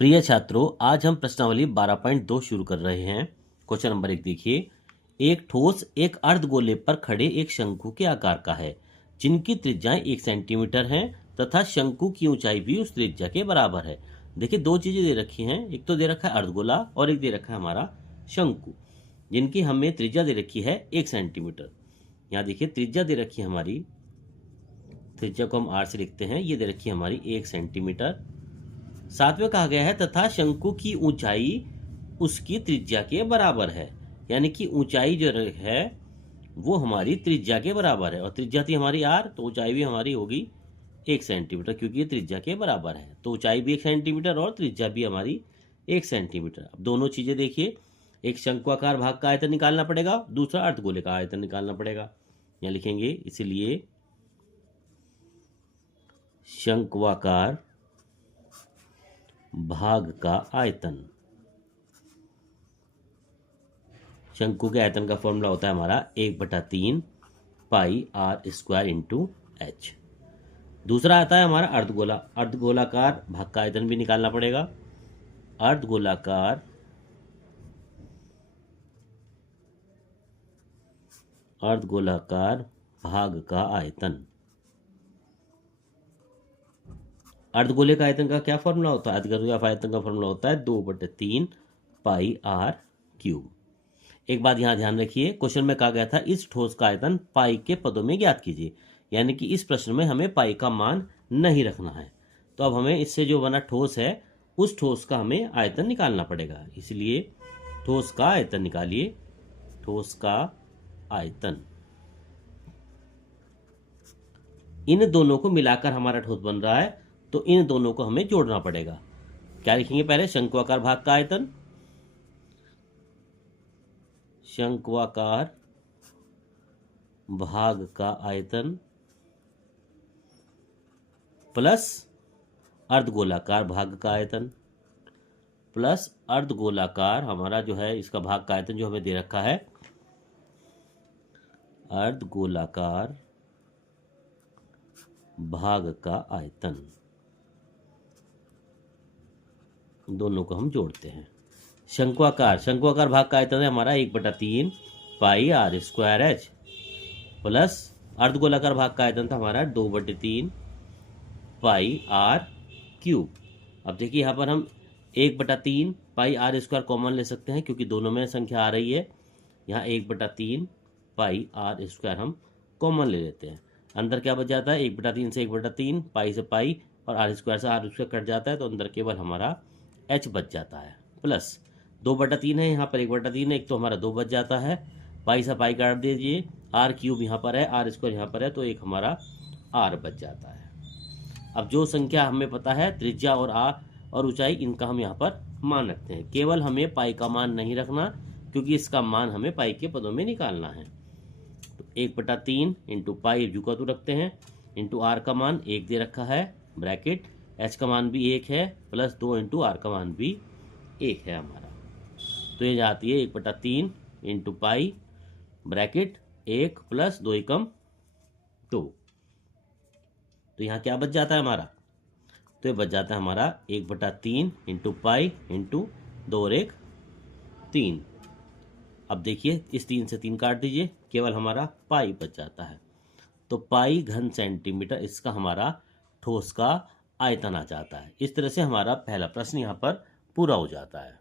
प्रिय छात्रों, आज हम प्रश्नावली 12.2 शुरू कर रहे हैं। क्वेश्चन नंबर 1 देखिए। एक ठोस एक अर्धगोले पर खड़े एक शंकु के आकार का है, जिनकी त्रिज्याएं 1 सेंटीमीटर हैं तथा शंकु की ऊंचाई भी उस त्रिज्या के बराबर है। देखिए, दो चीजें दे रखी हैं, एक तो दे रखा है अर्धगोला और एक दे रखा है हमारा शंकु, जिनकी हमें त्रिज्या दे रखी है 1 सेंटीमीटर। यहाँ देखिए, त्रिज्या दे रखी है हमारी, त्रिज्या को हम आर से लिखते हैं, ये दे रखी है हमारी 1 सेंटीमीटर। साथ में कहा गया है तथा शंकु की ऊंचाई उसकी त्रिज्या के बराबर है, यानी कि ऊंचाई जो है वो हमारी त्रिज्या के बराबर है, और त्रिज्या थी हमारी आर, तो ऊंचाई भी हमारी होगी 1 सेंटीमीटर, क्योंकि ये त्रिज्या के बराबर है। तो ऊंचाई भी 1 सेंटीमीटर और त्रिज्या भी हमारी 1 सेंटीमीटर। अब दोनों चीजें देखिए, एक शंक्वाकार भाग का आयतन निकालना पड़ेगा, दूसरा अर्धगोले का आयतन निकालना पड़ेगा। यहाँ लिखेंगे, इसलिए शंक्वाकार भाग का आयतन, शंकु के आयतन का फॉर्मूला होता है हमारा 1/3 पाई आर स्क्वायर इंटू एच। दूसरा आता है हमारा अर्धगोला, अर्धगोलाकार भाग का आयतन भी निकालना पड़ेगा। अर्धगोलाकार भाग का आयतन, अर्धगोले का आयतन का क्या फॉर्मूला होता है? अर्धगोले का आयतन का फॉर्मूला होता है 2/3 पाई आर क्यूब। एक बात यहाँ ध्यान रखिए, क्वेश्चन में कहा गया था इस ठोस का आयतन पाई के पदों में ज्ञात कीजिए, यानी कि इस प्रश्न में हमें पाई का मान नहीं रखना है। तो अब हमें इससे जो बना ठोस है उस ठोस का हमें आयतन निकालना पड़ेगा, इसलिए ठोस का आयतन निकालिए। ठोस का आयतन, इन दोनों को मिलाकर हमारा ठोस बन रहा है, तो इन दोनों को हमें जोड़ना पड़ेगा। क्या लिखेंगे? पहले शंक्वाकार भाग का आयतन, शंक्वाकार भाग का आयतन प्लस अर्धगोलाकार भाग का आयतन प्लस अर्धगोलाकार हमारा जो है इसका भाग का आयतन जो हमें दे रखा है, अर्धगोलाकार भाग का आयतन, दोनों को हम जोड़ते हैं। शंक्वाकार भाग का आयतन है हमारा 1/3 पाई आर स्क्वायर एच, प्लस अर्धगोलाकार भाग का आयतन था हमारा 2/3 पाई आर क्यूब। अब देखिए, यहाँ पर हम 1/3 पाई आर स्क्वायर कॉमन ले सकते हैं, क्योंकि दोनों में संख्या आ रही है। यहाँ 1/3 पाई आर स्क्वायर हम कॉमन ले लेते हैं। अंदर क्या बच जाता है? 1/3 से 1/3, पाई से पाई और आर स्क्वायर से आर स्क्वायर कट जाता है, तो अंदर केवल हमारा एच बच जाता है। प्लस 2/3 है, यहाँ पर 1/3 है, एक तो हमारा 2 बच जाता है, पाई से पाई काट दीजिए, आर क्यूब यहाँ पर है, आर स्क्वायर यहाँ पर है, तो एक हमारा आर बच जाता है। अब जो संख्या हमें पता है, त्रिज्या और आर और ऊंचाई, इनका हम यहाँ पर मान रखते हैं। केवल हमें पाई का मान नहीं रखना, क्योंकि इसका मान हमें पाई के पदों में निकालना है। तो 1/3 इंटू पाई जू का तो रखते हैं, इंटू आर का मान 1 दे रखा है, ब्रैकेट एच का मान भी 1 है, प्लस 2 इंटू आर का मान भी 1 है हमारा। तो ये जाती है 1/3 इंटू पाई, ब्रैकेट 1 प्लस 2 एकम 2। तो यहाँ क्या बच जाता है हमारा? तो ये बच जाता है हमारा 1/3 इंटू पाई इंटू 2 और 1 3। अब देखिए, इस 3 से 3 काट दीजिए, केवल हमारा पाई बच जाता है। तो पाई घन सेंटीमीटर इसका हमारा ठोस का आयतन आ जाता है। इस तरह से हमारा पहला प्रश्न यहाँ पर पूरा हो जाता है।